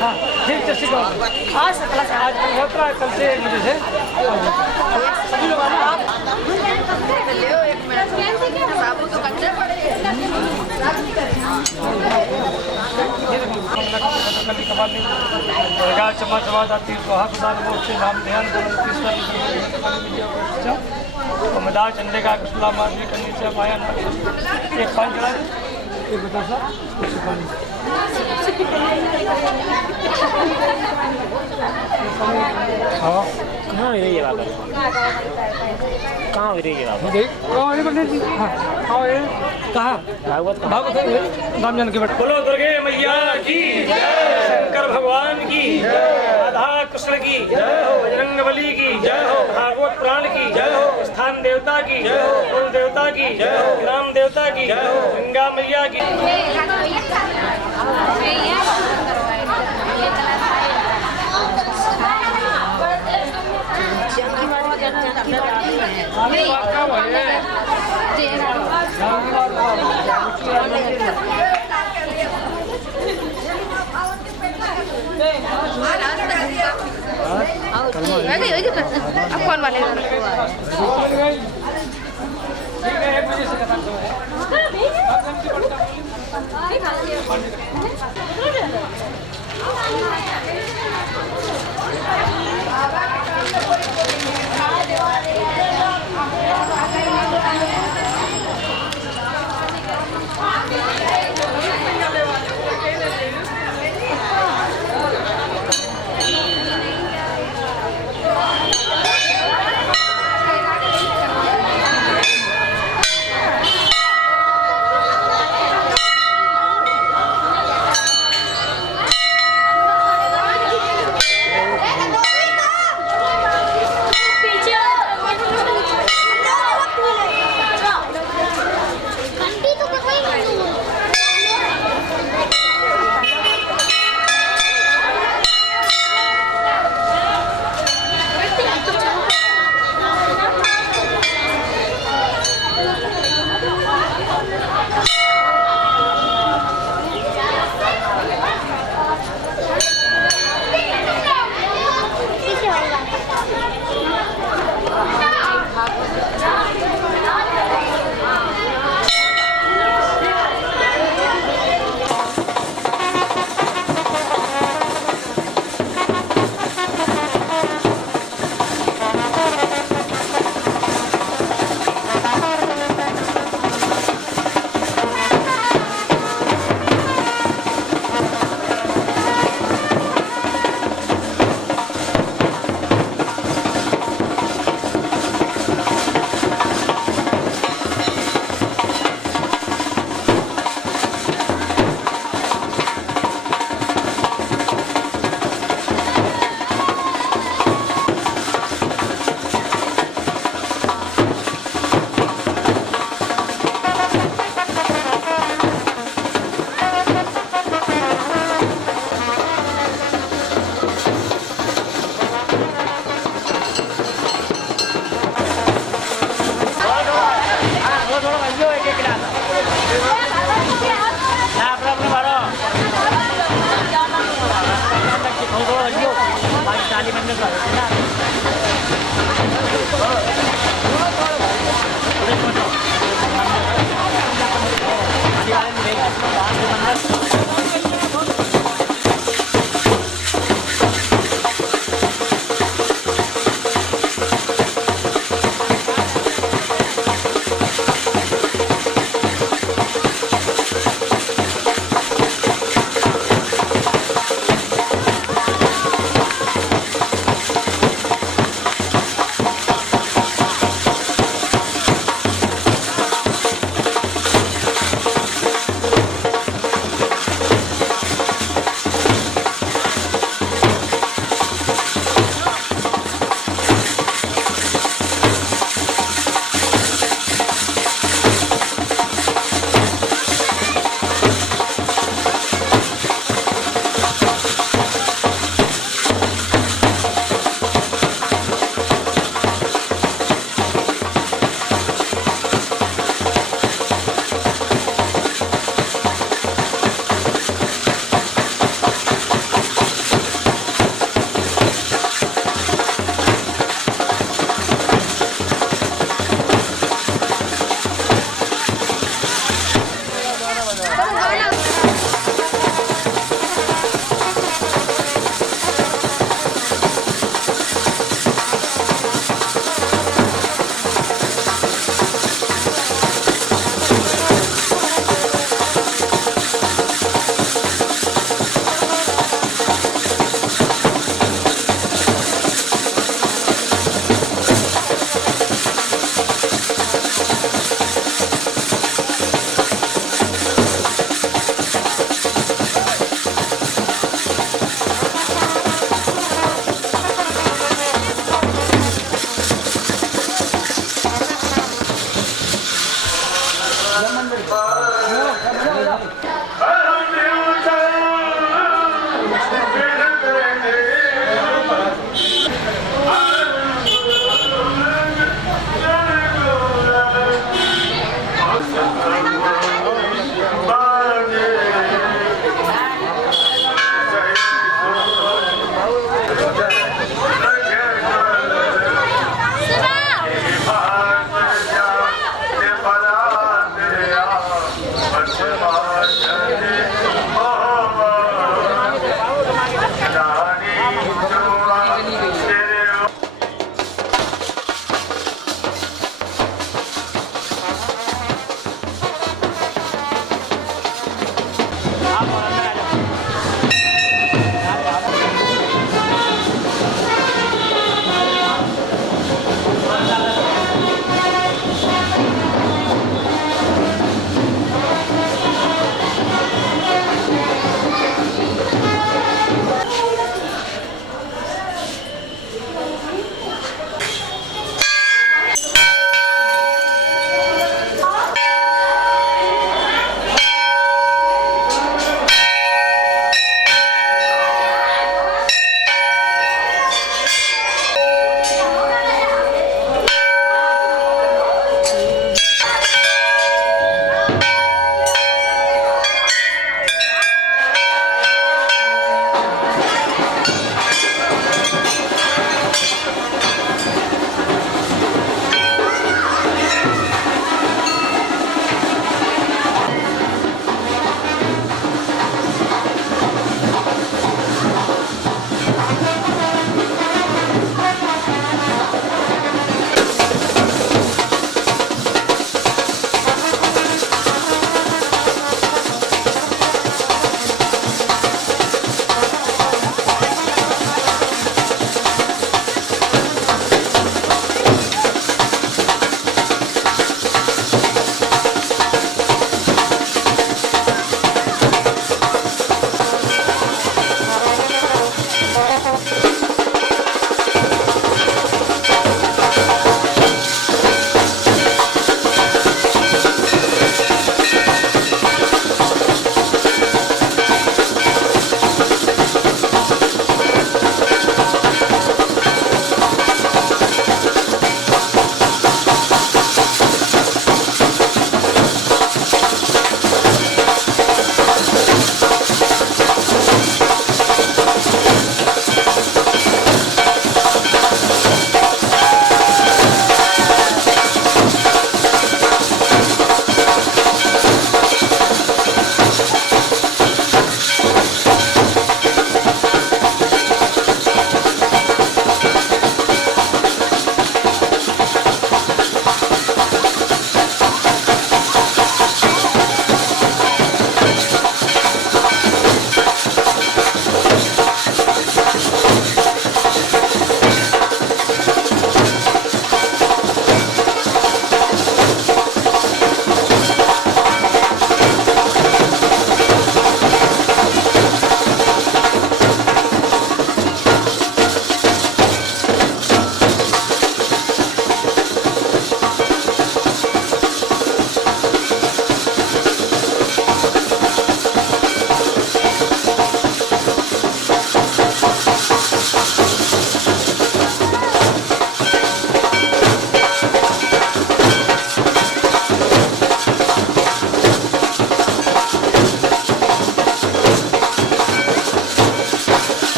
हाँ ठीक जैसे आज मल्होत्रा कल से 1 बजे से सभी लोग आना आप चम्मा चमा जाती स्वाहा प्रदान मोक्ष नाम ध्यान मदार चंद्रे का कुशला मार्ग करने से माया एक पान चढ़ा एक बता सा हाँ कहाँ है ये बाबा कहाँ है ये बाबा कहाँ भागवत भागवत नाम जान के बैठ बोलो दुर्गे मैया की शंकर भगवान की राधा कृष्ण की बजरंग बली की भागवत पुराण की स्थान देवता की कुल देवता की ग्राम देवता की गंगा मैया की कौन वाले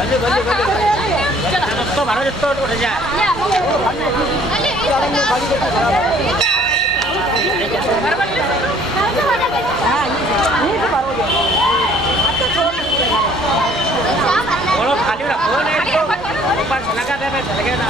तो मारो जितना उठ जाए खाली रखो ऊपर लगा दे मैं चल गया ना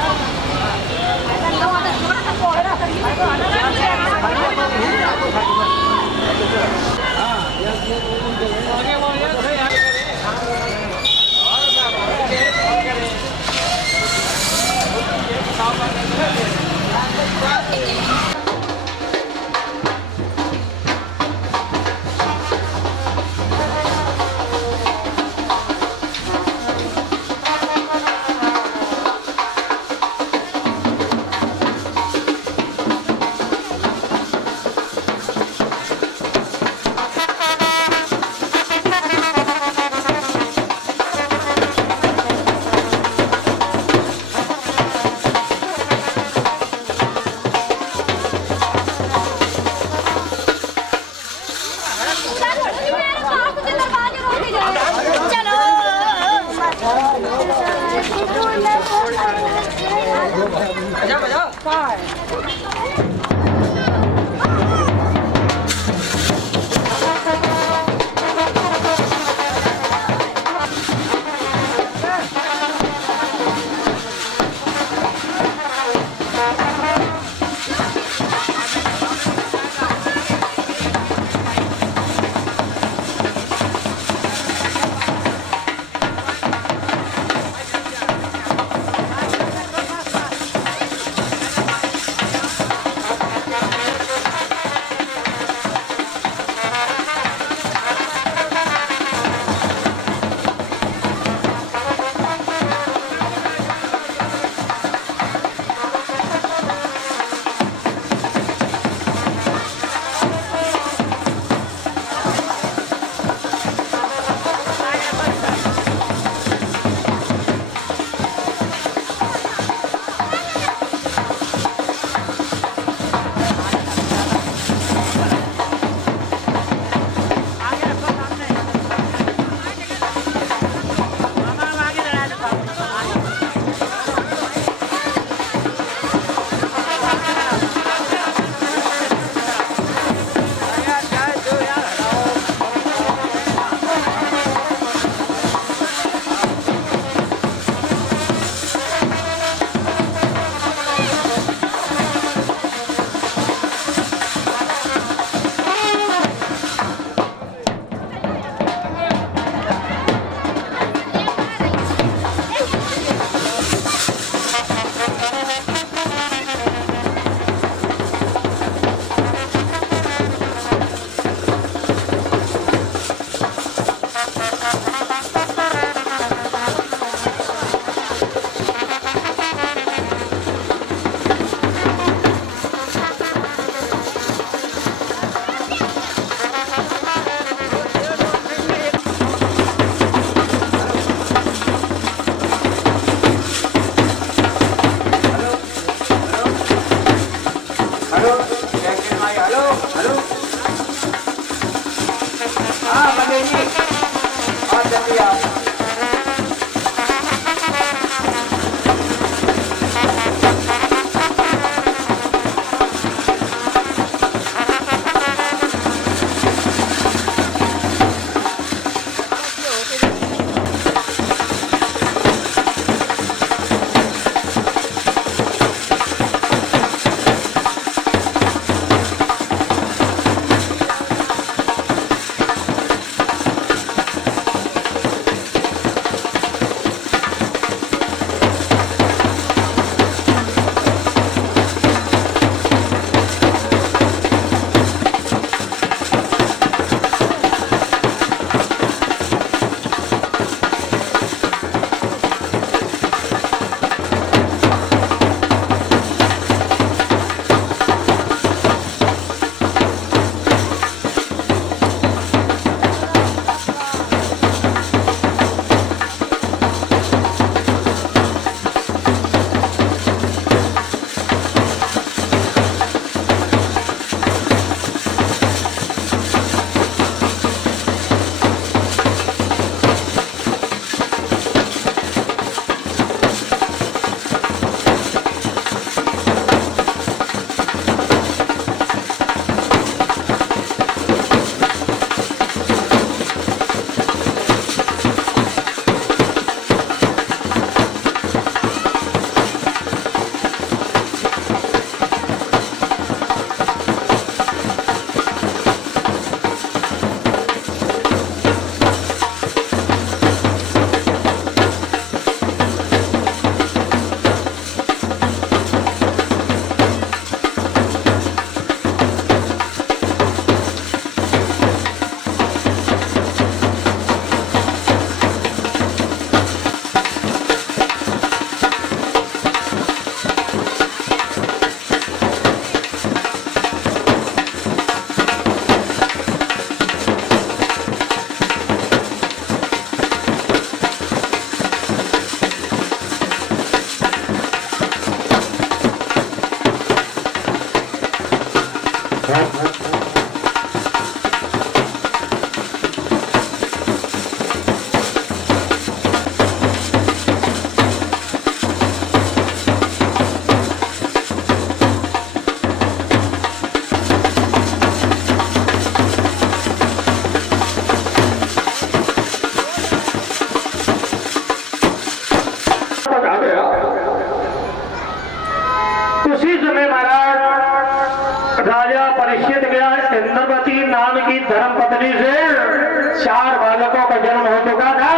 बालकों का जन्म हो चुका था।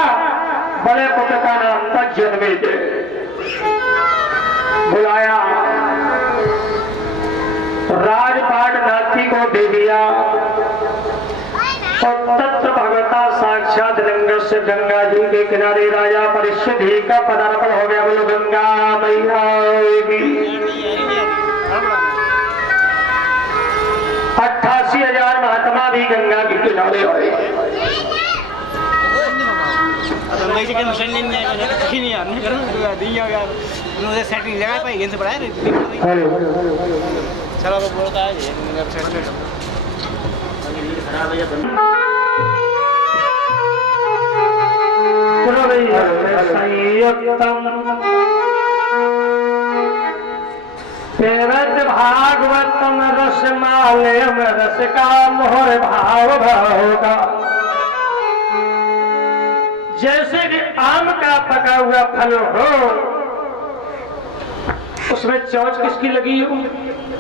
बड़े पुत्र का नाम था जन्मेजय। बुलाया, राजपाट नाथी को दे दिया और तत्र भगवता साक्षात लिंग से गंगा जी के किनारे राजा परीक्षित ही का पदार्पण हो गया। बोलो गंगा मैया की। 88,000 महात्मा भी गंगा के किनारे आए। सेटिंग जगह पे गेंद पड़ा है चलो वो बोलता है भागवतम रसमालयम रस का मोहर भाव होगा। जैसे कि आम का पका हुआ फल हो, उसमें चौच किसकी लगी हो?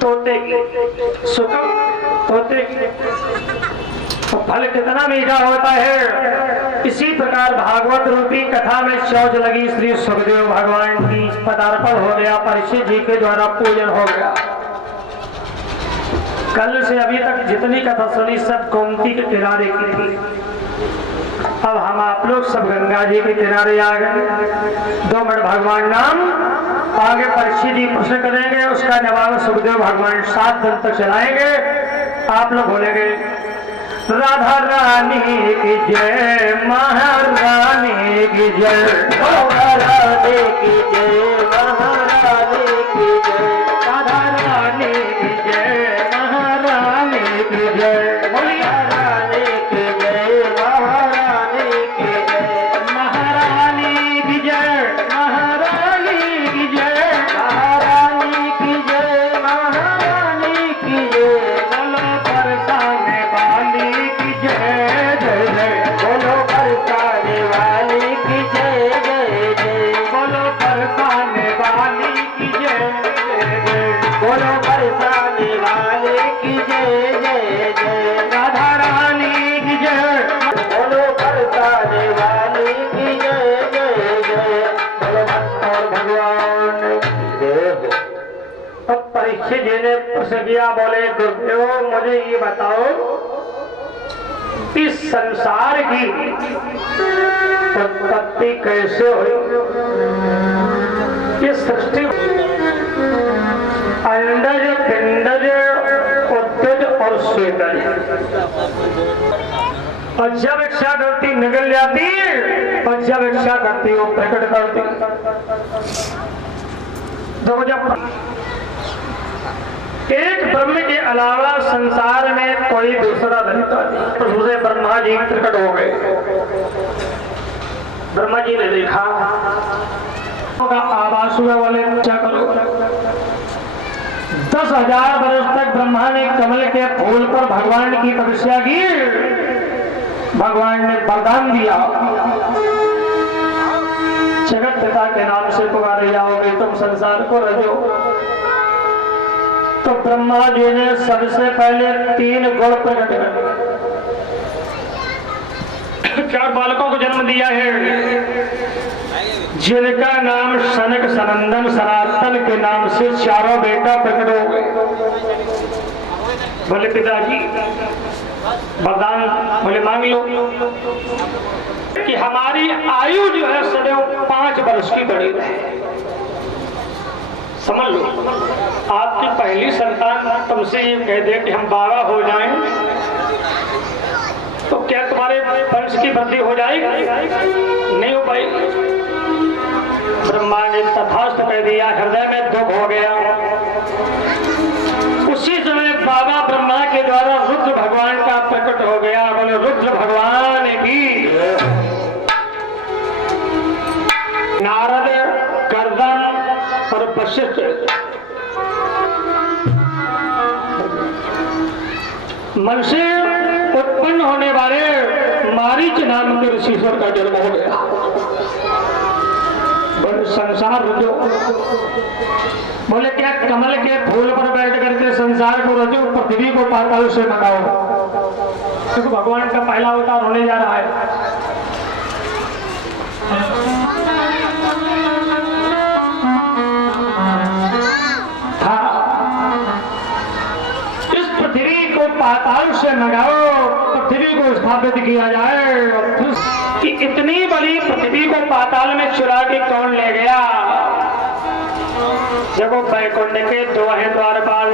तोते की। सुखम तोते की। तो फल कितना मीठा होता है। इसी प्रकार भागवत रूपी कथा में चौच लगी। श्री सुखदेव भगवान की पदार्पण हो गया, परीक्षित जी के द्वारा पूजन हो गया। कल से अभी तक जितनी कथा सुनी सब गोमती के किनारे की थी। अब हम आप लोग सब गंगा जी के किनारे आ गए। 2 मिनट भगवान नाम आगे परीक्षित जी प्रश्न करेंगे, उसका जवाब सुखदेव भगवान 7 दिन तक चलाएंगे। आप लोग बोलेंगे राधा रानी की जय, महारानी की जय, राधे की जय, महारानी की जय, राधा रानी की जय, महारानी की जय, रानी की जय, महारानी की जय, महारानी की जय, महारानी की जय, महारानी की जय, महारानी की जय। बोलो बरसाने वाली की जय जय जय, बोलो बरसाने वाली की जय जय जय, बोलो बरसाने वाली की जय जय जय, बोलो बरसाने वाली की जय जय जय, राधा रानी की जय, बोलो बरसाने वाली की जय जय जय, बोलो भक्त भगवान की जय हो। तब परीक्षित जी ने प्रश्न किया, बोले गुरुदेव मुझे ये बताओ इस संसार की उत्पत्ति कैसे हुई? ये सृष्टि अंडज, पिंडज, उत्तज और स्वेदज, और जब इच्छा करती निकल जाती और जब इच्छा करती वो प्रकट करती। देखो जब एक ब्रह्म के अलावा संसार में कोई दूसरा रहता नहीं, तो दूसरे ब्रह्मा जी प्रकट हो गए। ब्रह्मा जी ने देखा आवास हुआ, बोले क्या करो? 10,000 वर्ष तक ब्रह्मा ने कमल के फूल पर भगवान की तपस्या की। भगवान ने वरदान दिया, जगत पिता के नाम से पुकारे जाओगे तुम संसार को रजो। तो ब्रह्मा जी ने सबसे पहले 3 गुण प्रकट कर 4 बालकों को जन्म दिया है, जिनका नाम सनक, सनंदन, सनातन के नाम से 4 बेटा प्रकट हो गए। बोले पिताजी वरदान, बोले मांग लो कि हमारी आयु जो है सदैव 5 वर्ष की बड़ी रहे। समझ लो, आपकी पहली संतान तुमसे ये कह दे कि हम बाबा हो जाएं, तो क्या तुम्हारे वंश की वृद्धि हो जाएगी? नहीं हो पाएगी। ब्रह्मा ने तथास्तु कह दिया, हृदय में दुख हो गया। उसी समय बाबा ब्रह्मा के द्वारा रुद्र भगवान का प्रकट हो गया। बोले रुद्र भगवान की। नारद, गर्दन और वशिष्ठ मन से उत्पन्न होने वाले मारीच नाम के ऋषिश्वर का जन्म हो गया। बोले संसार रजो, बोले क्या कमल के फूल पर बैठ करके संसार को रजो, पृथ्वी को पाताल से मंगाओ। देखो भगवान का पहला अवतार होने जा रहा है। इस पृथ्वी को पाताल से मंगाओ, पृथ्वी को स्थापित किया जाए। कि इतनी बड़ी पृथ्वी को पाताल में चुरा के कौन ले गया? जब वो बैकुंठ के दो हैं द्वारपाल,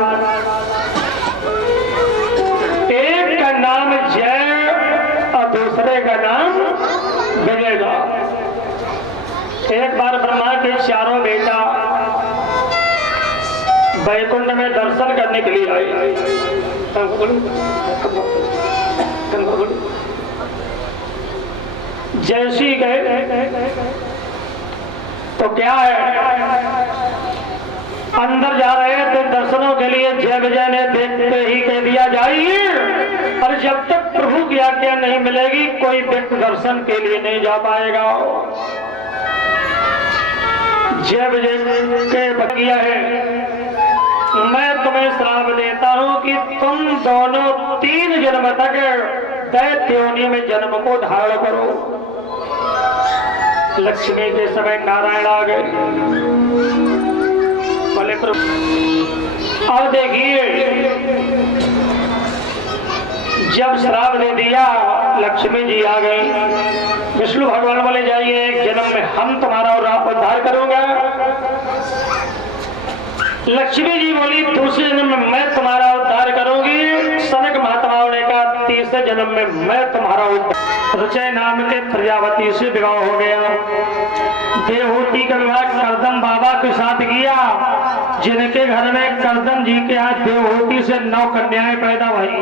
एक का नाम जय और दूसरे का नाम विजय। एक बार ब्रह्मा के चारों बेटा बैकुंठ में दर्शन करने के लिए आए। जैसी गए तो क्या है, अंदर जा रहे थे दर्शनों के लिए। जय विजय ने देखते ही कह दिया जाइए, और जब तक प्रभु की आज्ञा नहीं मिलेगी कोई व्यक्ति दर्शन के लिए नहीं जा पाएगा। जय विजय के बकिया है, मैं तुम्हें श्राप देता हूं कि तुम दोनों 3 जन्म तक दैत्य योनि में जन्म को धारण करो। लक्ष्मी के समय नारायण आ गए, बोले प्रभु। अब देखिए, जब श्राप दे दिया लक्ष्मी जी आ गई। विष्णु भगवान बोले जाइए, एक जन्म में हम तुम्हारा उद्धार करूंगा। लक्ष्मी जी बोली दूसरे जन्म में मैं तुम्हारा उद्धार करूंगी। सनक महात्माओं ने कहा तीसरे जन्म में मैं तुम्हारा उद्धार। रुचय नाम के प्रजापति से विवाह हो गया। देवहूति का विवाह करदम बाबा के साथ किया, जिनके घर में करदम जी के यहाँ देवहूति से 9 कन्याएं पैदा हुई,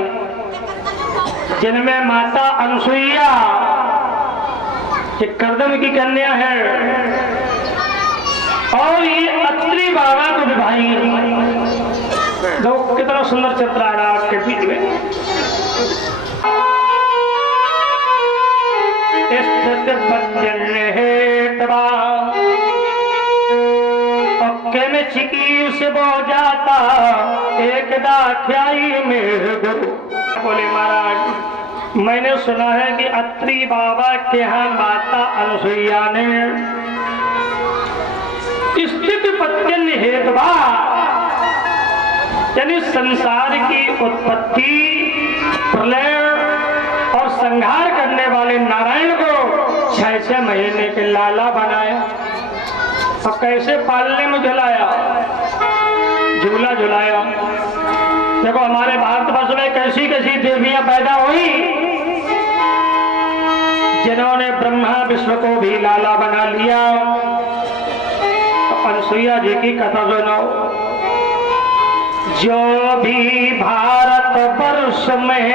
जिनमें माता अनुसुईया करदम की कन्या है, और ये अत्रि बाबा को भी भाई। देखो कितना सुंदर चित्र आ रहा आपके बीच में। में चिकी से बो जाता एक दाख्याई मेरे गुरु। बोले महाराज, मैंने सुना है कि अत्रि बाबा के यहाँ माता अनुसुईया ने स्थिति पत्यन हेतुवा, यानी संसार की उत्पत्ति, प्रलय और संहार करने वाले नारायण को 6 महीने के लाला बनाया। और कैसे पालने में झुलाया, झूला झुलाया। देखो हमारे भारतवर्ष में कैसी कैसी देवियां पैदा हुई, जिन्होंने ब्रह्मा विष्णु को भी लाला बना लिया। अनुसुईया जी की कथा सुनो। जो भी भारत वर्ष में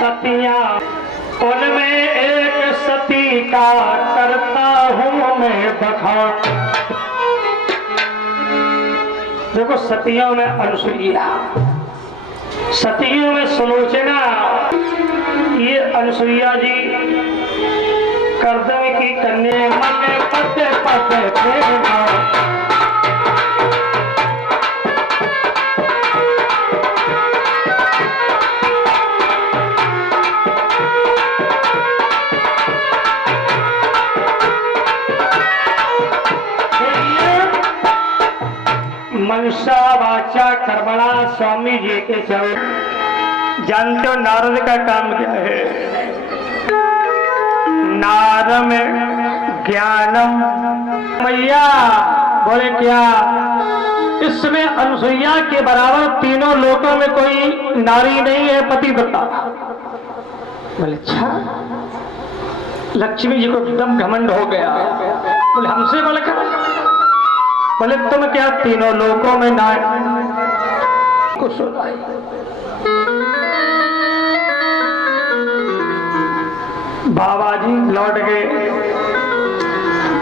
सतियां, उनमें एक सती का करता हूं मैं बखान। देखो सतियों में अनुसुईया, सतियों में सुलोचना, ये अनुसुईया जी करदम की कन्या। मन पते पते प्रेमा, मनसा वाचा कर्मणा स्वामी जी के चरण। जानते हो नारद का काम क्या है? नारम ज्ञानम मैया। बोले क्या? इसमें अनुसुईया के बराबर तीनों लोकों में कोई नारी नहीं है पतिव्रता। बोले अच्छा। लक्ष्मी जी को एकदम घमंड हो गया। बोले हमसे बोले क्या? बोले तुम क्या तीनों लोकों में नारी को सुनाई। बाबा जी लौट गए।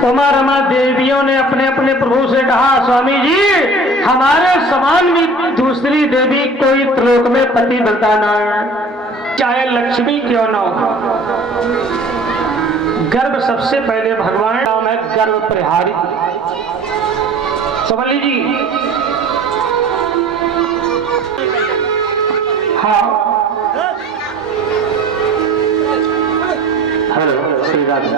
उमा रमा देवियों ने अपने अपने प्रभु से कहा, स्वामी जी हमारे समान भी दूसरी देवी कोई त्रिलोक में पतिव्रता न है, चाहे लक्ष्मी क्यों न हो। गर्भ सबसे पहले भगवान नाम है गर्भ प्रहारी। समझ लीजिए हाँ हेलो श्री राधे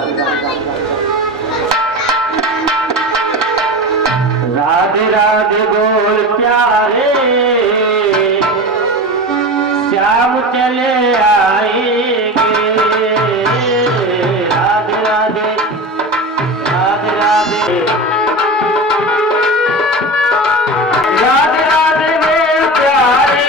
राधे राधे बोल प्यारे श्याम चले आएंगे राधे राधे राधे राधे राधे राधे बोल प्यारे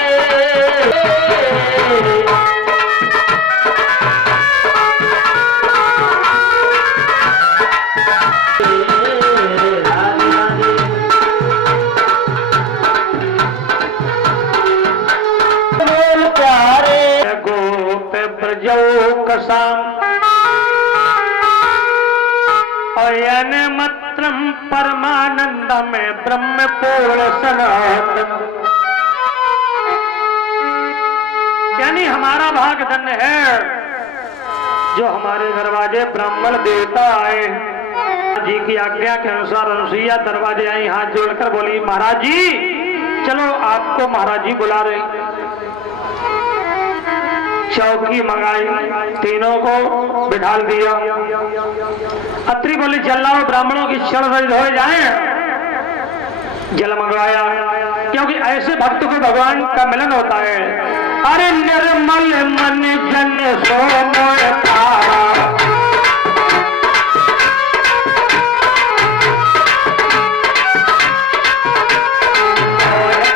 अयन मत्रम परमानंद में ब्रह्म पूर्ण सनातन। यानी हमारा भाग धन्य है जो हमारे दरवाजे ब्राह्मण देवता आए जी की आज्ञा के अनुसार अनुसुईया दरवाजे आई, हाथ जोड़कर बोली महाराज जी चलो आपको महाराज जी बुला रहे। चौकी मंगाई, तीनों को बिठाल दिया। अत्रि बोली जल लाओ, ब्राह्मणों की चरण रज हो जाए। जल मंगवाया, क्योंकि ऐसे भक्त को भगवान का मिलन होता है। अरे निर्मल मन जन सोमय तारा,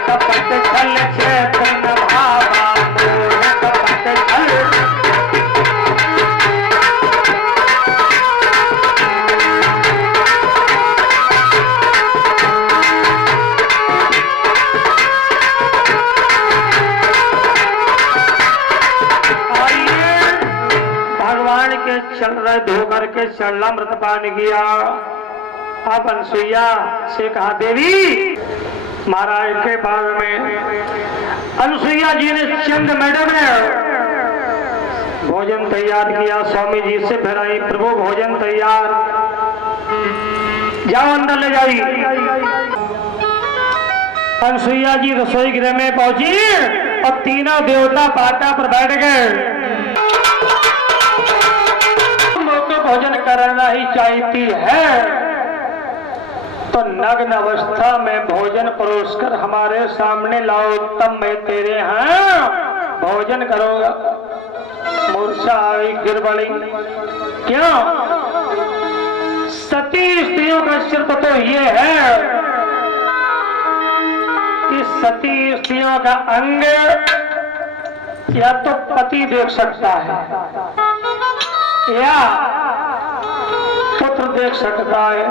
कपट छल चेतन भावा, कपट छल चल रहे धोकर के चरणामृत पान किया। अब अनुसुईया से कहा देवी महाराज के बाग में अनुसुईया जी ने चंद मैडम ने भोजन तैयार किया। स्वामी जी से फिर आई प्रभु भोजन तैयार, जाओ अंदर ले जाई। अनुसुईया जी रसोई गृह में पहुंची और तीनों देवता पाटा पर बैठ गए। भोजन करना ही चाहती है तो नग्न अवस्था में भोजन परोसकर हमारे सामने लाओ, तब मैं तेरे यहाँ भोजन करूंगा। मूर्छा आई गिर पड़ी। क्यों? सती स्त्रियों का शर्त तो ये है कि सती स्त्रियों का अंग या तो पति देख सकता है या पुत्र देख सकता है।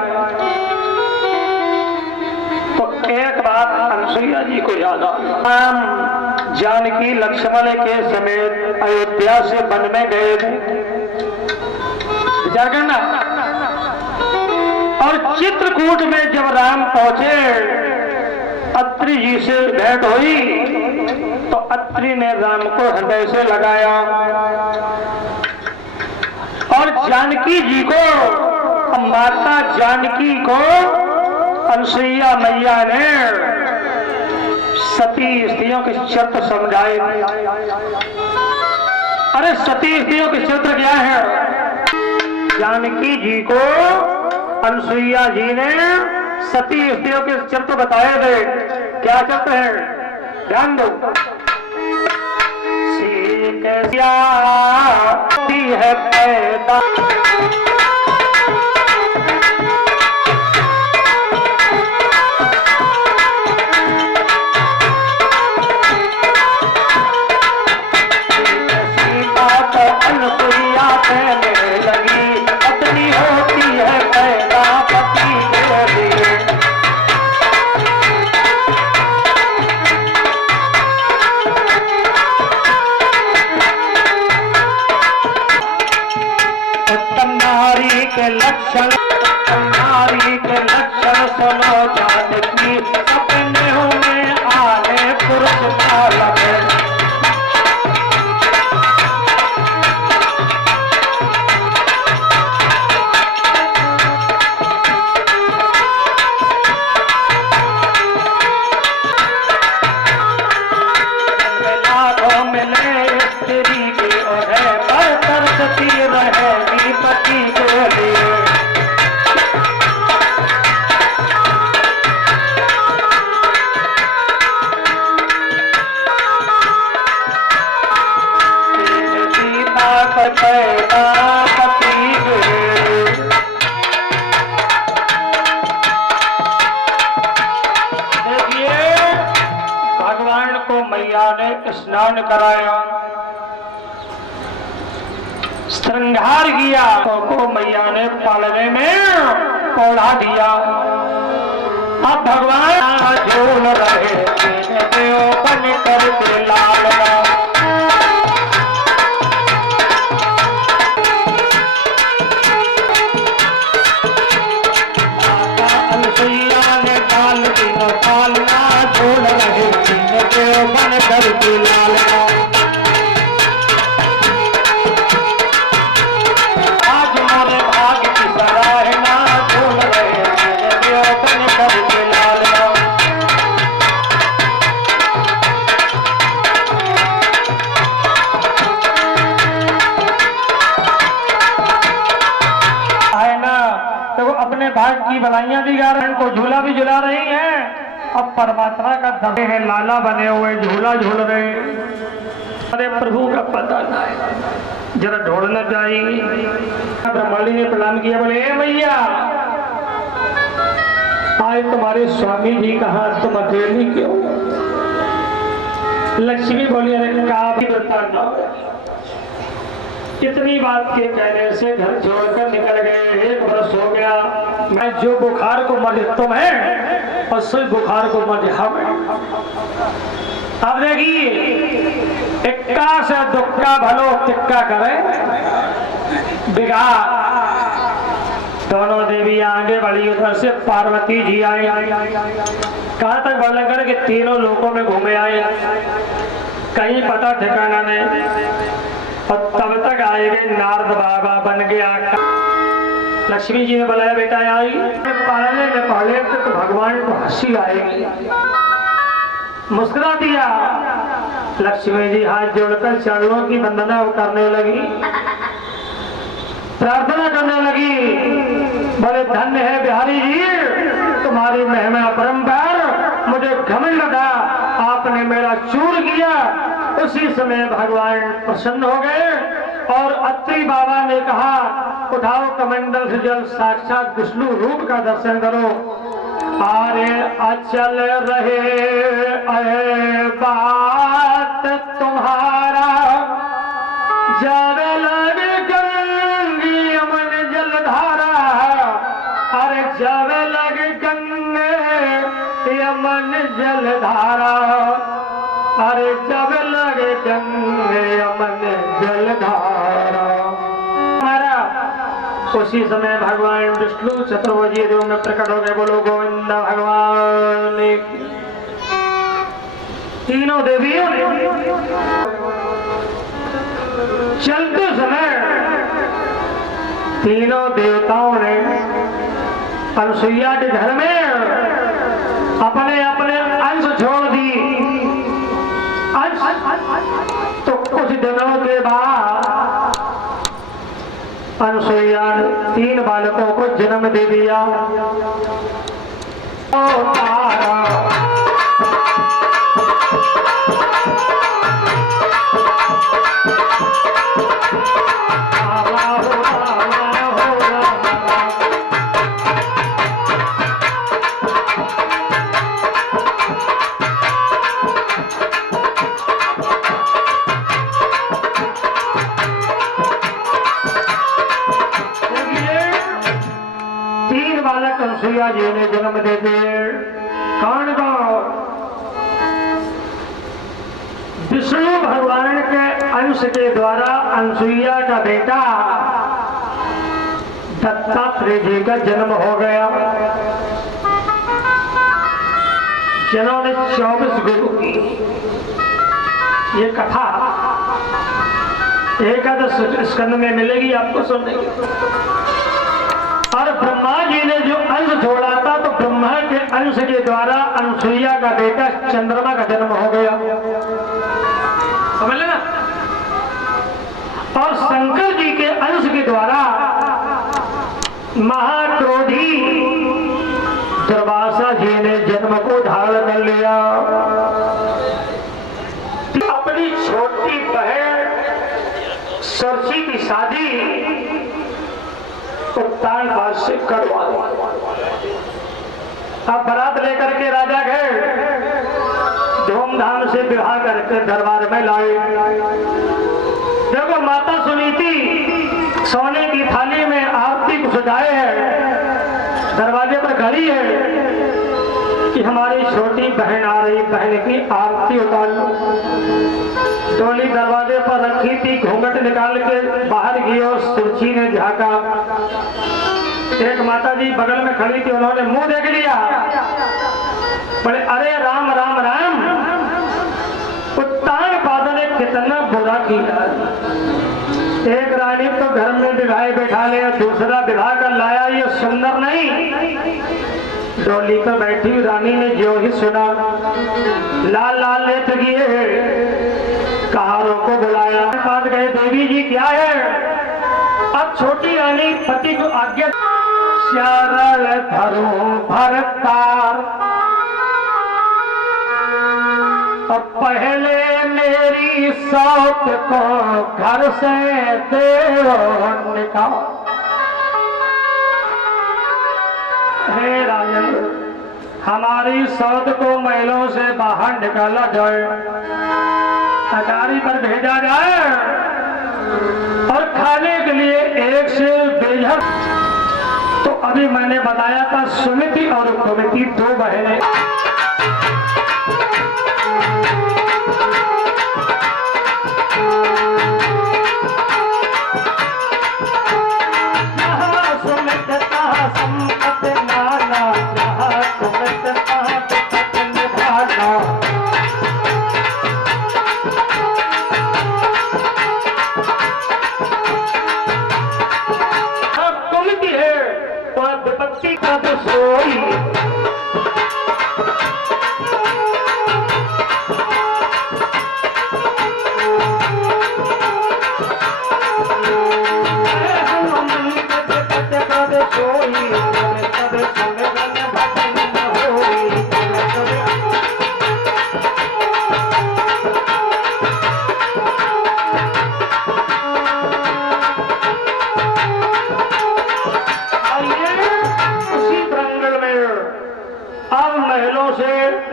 तो एक बात अनुसुईया जी को याद आ, जानकी लक्ष्मण के समेत अयोध्या से वन में गए थे, विचार करना। और चित्रकूट में जब राम पहुंचे, अत्रि जी से भेंट हुई तो अत्रि ने राम को हृदय से लगाया और जानकी जी को, माता जानकी को अनुसुईया मैया ने सती स्त्रियों के शर्त समझाए। अरे सती स्त्रियों के शर्त क्या है? जानकी जी को अनुसुईया जी ने सती स्त्रियों के शर्त बताए थे। क्या शर्त है? ध्यान दो। है पैदा अनुसुईया कहने लगी पत्नी होती है पैदा पति के लिए। नारी के लक्षण, नारी के लक्षण सुनो जानकी, सपने में आने पुरुष का लक्षण। लाखों पर पैदा पति देखिए भगवान को मैया ने स्नान कराया, श्रृंगार किया, को मैया ने पालने में पौधा दिया। अब भगवान झूल रहे बन करके लाल अनुसैया ने डाल तीनों पालना झूल रहे बन करके लाल भाग की भलाइयां भी गा रहे हैं, को झूला भी झुला रही हैं। अब परमात्मा का दबे है लाला बने हुए झूला झूल रहे हैं। अरे प्रभु का पता ना है, जरा ढूंढना चाहिए। ब्रह्माणी ने प्रणाम किया, बोले ए मैया आज तुम्हारे स्वामी जी कहाँ, तुम अकेली क्यों? लक्ष्मी बोली अरे काफी बताना, इतनी बात के कहने से घर छोड़कर निकल गए। 1 वर्ष हो गया, मैं जो बुखार को मर तुम है और सुई बुखार को मर हम। अब देखिए इक्का से दुक्का भलो तिक्का करे बिगा। दोनों देवी आगे बढ़ी, उधर से पार्वती जी आई। कहाँ तक वर्णन कर कि तीनों लोकों में घूमे आए, कहीं पता ठिकाना नहीं। और तब तक आएंगे नारद बाबा बन गया। लक्ष्मी जी ने बुलाया, बेटा आई पालने में पहले तो भगवान को हंसी आएगी, मुस्कुरा दिया। लक्ष्मी जी हाथ जोड़कर चरणों की वंदना करने लगी, प्रार्थना करने लगी, बोले धन्य है बिहारी जी, तुम्हारी महिमा अपरंपार, मुझे घमंड था, आपने मेरा चूर किया। उसी समय भगवान प्रसन्न हो गए और अत्रि बाबा ने कहा उठाओ कमंडल से जल, साक्षात विष्णु रूप का दर्शन करो। अरे अचल रहे बात तुम्हारा, जब लग गंगी यमन जलधारा। अरे जब लग गंगे यमन जलधारा, अरे जब लगे गंगे यमन जलधारा। उसी समय भगवान विष्णु चतुर्भुजी रूप में प्रकट हो गए। बोलो गोविंद भगवान। तीनों देवियों ने चलते समय तीनों देवताओं ने अनुसुईया के घर में अपने अपने अंश छोड़ दी। तो कुछ दिनों के बाद अनुसुईया ने 3 बालकों को जन्म दे दिया। अनुसुईया जी ने जन्म दे दिए। कौन को? विष्णु भगवान के अंश के द्वारा अनुसुईया का बेटा दत्तात्रेय जी का जन्म हो गया, जिन्होंने 24 गुरु की। ये कथा एकादश स्कंद में मिलेगी आपको सुनने की। और ब्रह्मा जी ने जो अंश छोड़ा था, तो ब्रह्मा के अंश के द्वारा अनुसुईया का बेटा चंद्रमा का जन्म हो गया, समझ लेना। और शंकर जी के अंश के द्वारा महाक्रोधी दुर्वासा जी ने जन्म को धारण कर लिया। अपनी छोटी बहन सुरची की शादी उत्तान पास से करवा दो। अब बारात लेकर के राजा गए, धूमधाम से विवाह करके दरबार में लाए। देखो माता सुनीति सोने की थाली में आरती को सजाए है, दरवाजे पर खड़ी है कि हमारी छोटी बहन आ रही, बहन की आरती उतार लो। डोली दरवाजे पर रखी थी, घूंघट निकाल के बाहर गई और सुरची ने झांका। एक माता जी बगल में खड़ी थी, उन्होंने मुंह देख लिया, बोले अरे राम राम राम, उत्तान पाद ने कितना बुरा किया। एक रानी तो घर में विवाह बैठा ले, दूसरा विवाह कर लाया, ये सुंदर नहीं। डोली पर बैठी रानी ने जो ही सुना, लाल लाल नेत्र किए, कहारों को बुलाया, पास गए, देवी जी क्या है। अब छोटी रानी पति को आज्ञा, शरण धरो भरतार, अब पहले मेरी सौत को घर से देव निकाल। हे राजन, हमारी सौत को महलों से बाहर निकाला जाए, अटारी पर भेजा जाए और खाने के लिए एक से बेझर। तो अभी मैंने बताया था सुमिति और कुमिति दो बहनें।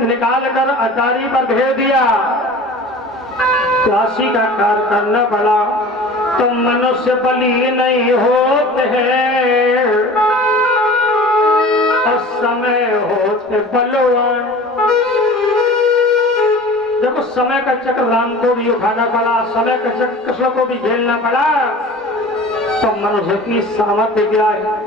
निकाल कर अटारी पर भेज दिया। काशी का कार्य करना पड़ा। तुम मनुष्य बलि नहीं होते हैं और समय होते बलवान। देखो समय का चक्र राम को भी उठाना पड़ा, समय का चक्र कृष्ण को भी झेलना पड़ा। तो मनुष्य की सामर्थ्य क्या है।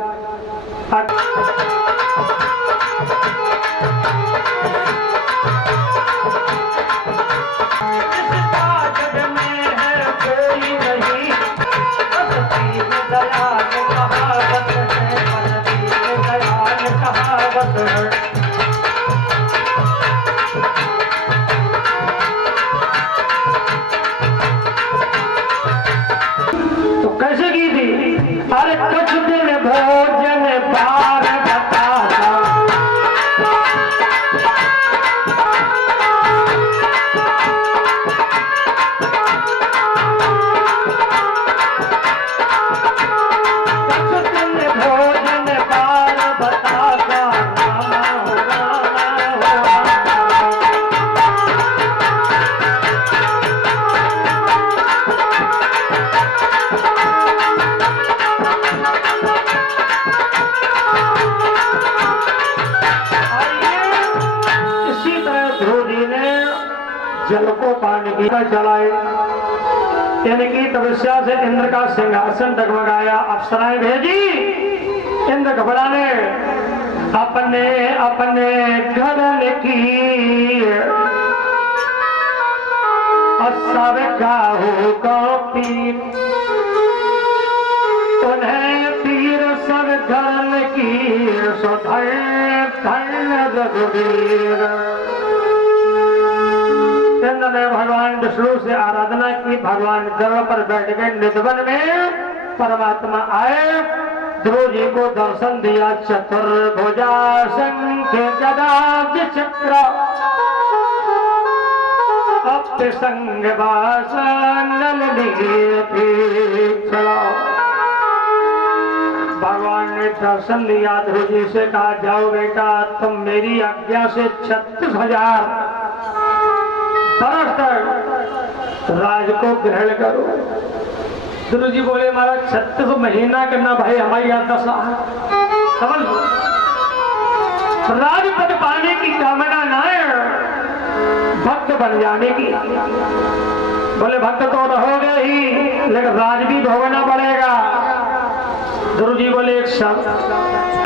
तो कैसे की थी। अरे कुछ दिन भोजन बार बताता, कुछ दिन भोजन बार बताता, जल को पानी की चलाए। इनकी तपस्या से इंद्र का सिंहासन डगमगाया। अप्सराएं भेजी, इंद्र घबराने अपने अपने घर की सब काहू को पीर, उन्हें पीर सब घर की सुधर धन रघुवीर। इंद्र ने भगवान विष्णु से आराधना की। भगवान गर्व पर बैठ गए निधवन में। परमात्मा आए, ध्रुव जी को दर्शन दिया। चतुर्भुजा शंख गदा चक्र, अब भक्त संग वासन चला। भगवान ने दर्शन दिया, ध्रुव जी से कहा जाओ बेटा तुम मेरी आज्ञा से 36,000 वर्ष तक राज को ग्रहण करो। ध्रुव जी बोले महाराज 36 महीना करना भाई हमारी दशा समझ लो। राजपद पाने की कामना ना है, भक्त बन जाने की। बोले भक्त तो रहोगे ही लेकिन राज भी भोगना पड़ेगा। गुरु जी बोले एक शब्द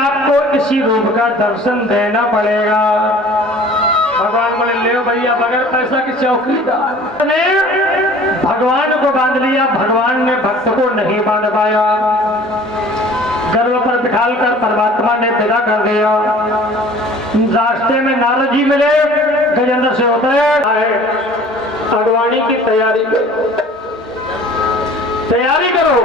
आपको इसी रूप का दर्शन देना पड़ेगा। भगवान बोले ले भैया बगैर पैसा की चौकीदार ने भगवान को बांध लिया, भगवान ने भक्त को नहीं बांध पाया। गर्व पर बिठाल कर परमात्मा ने विदा कर दिया। रास्ते में नारद जी मिले, गजेंद्र से उतरे, अगवानी की तैयारी करो, तैयारी करो।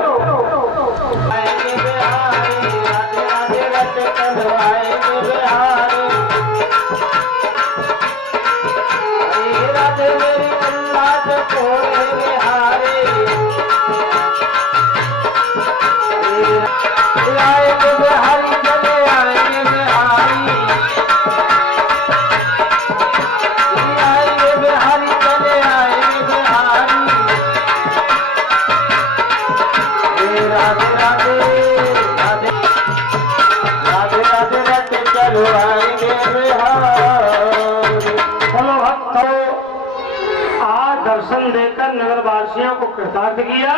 दर्शन देकर नगरवासियों को कृतार्थ किया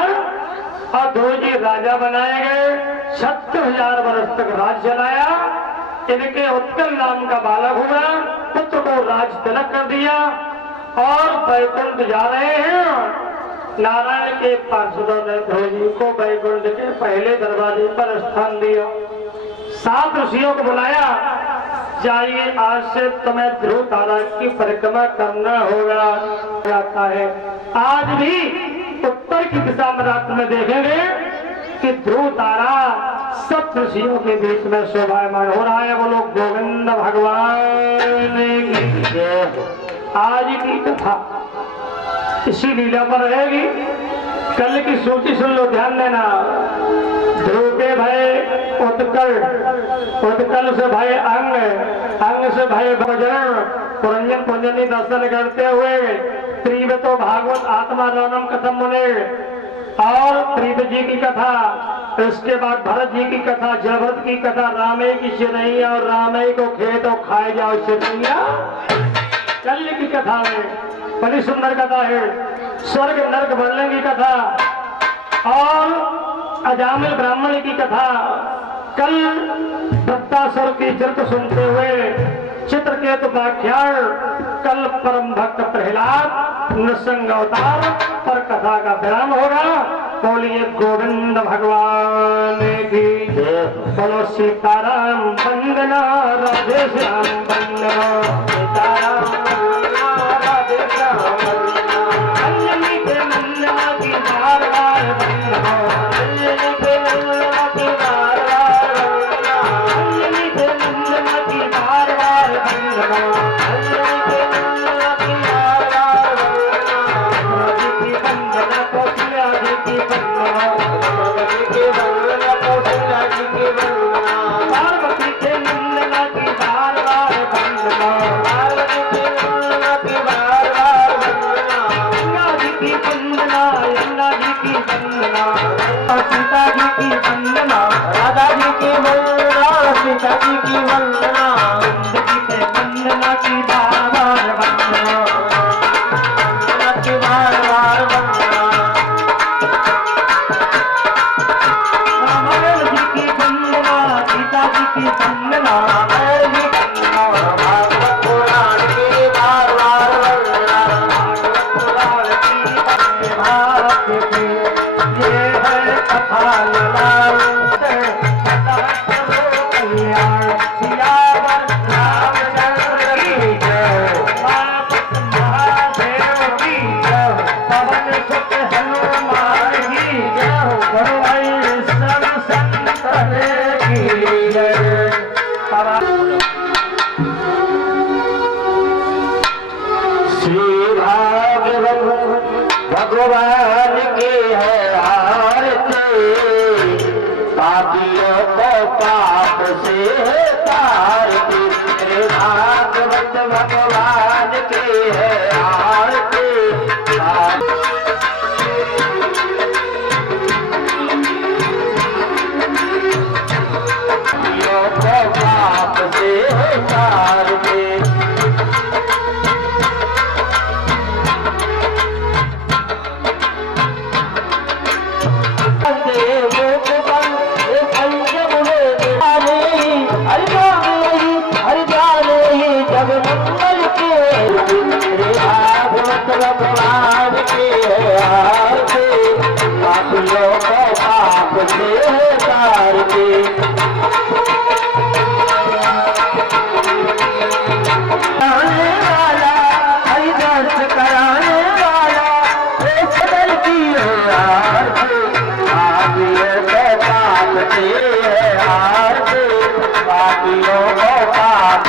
और ध्रुव जी राजा बनाए गए। 36,000 वर्ष तक राज चलाया। इनके उत्कल नाम का बालक हुआ, पुत्र को राज तिलक कर दिया और वैकुंठ जा रहे हैं। नारायण के पार्षदों ने ध्रुव जी को वैकुंठ के पहले दरवाजे पर स्थान दिया। 7 ऋषियों को बुलाया, जाइए आज से तुम्हें ध्रुव तारा की परिक्रमा करना होगा। जाता है आज भी उत्तर की दिशा में रात में देखेंगे कि ध्रुव तारा सब ऋषियों के बीच में शोभायमान हो रहा है। वो लोग गोविंद भगवान की जय। आज की कथा इसी लीला पर रहेगी। कल की सूची सुन लो, ध्यान देना। ध्रुव के भय उत्कल, उत्कल से भय अंग, अंग से भय भजन, पुरंजन पुंजनी दर्शन करते हुए त्रिव तो भागवत आत्मा रानम कथम मुने और त्रिव जी की कथा, इसके बाद भरत जी की कथा, जयभरत की कथा, रामे की शिरैया और रामे को खेतो खाए जाओ शिरैया। कल की कथा में बड़ी सुंदर कथा है। स्वर्ग नरक बढ़ने की कथा और अजामिल ब्राह्मण की कथा। कल दत्तासुर की चरित्र सुनते हुए चित्रकेतु पाख्यान, कल परम भक्त प्रहलाद नृसिंह अवतार पर कथा का विराम होगा। बोलिए गोविंद भगवान की बोलो। सीताराम वंदना, राधे श्याम वंदना, सीताराम वंदना, राधे श्याम वंदना, अंजलि के वंदना की बार बार वंदना, अंजलि के वंदना की बार बार वंदना, अंजलि के वंदना की बार बार वंदना, अंजलि के वंदना की बार बार वंदना, जी की वंदना कौशल्या जी की वंदना, जी की वंदना कौशल्या जी की वंदना, पार्वती के वंदना की बार बार वंदना, पार्वती के वंदना की बार बार वंदना, गंगा जी की वंदना, यमुना जी की वंदना, सीता जी की वंदना, राधा जी की वंदना, सीता जी की वंदना, नंद जी के वंदना की बार बार वंदना, वंदना की बार बार वंदना, रामायण जी की वंदना, सीता जी की वंदना, रामायण जी की वंदना, भागवत पुराण की बार बार वंदना, भागवत पुराण की भाग्य की ये है कथा ललाल से सदा करो कल्याण। सियावर रामचंद्र की जय। भगवान की है आरती पाप से तार दे भगवान के पापियों को पाप से तार दे कराने वाला हरिदर्श कराने वाला सदर की हार पापियों को पाप से हार पापियों को पाप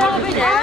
कैलेंडर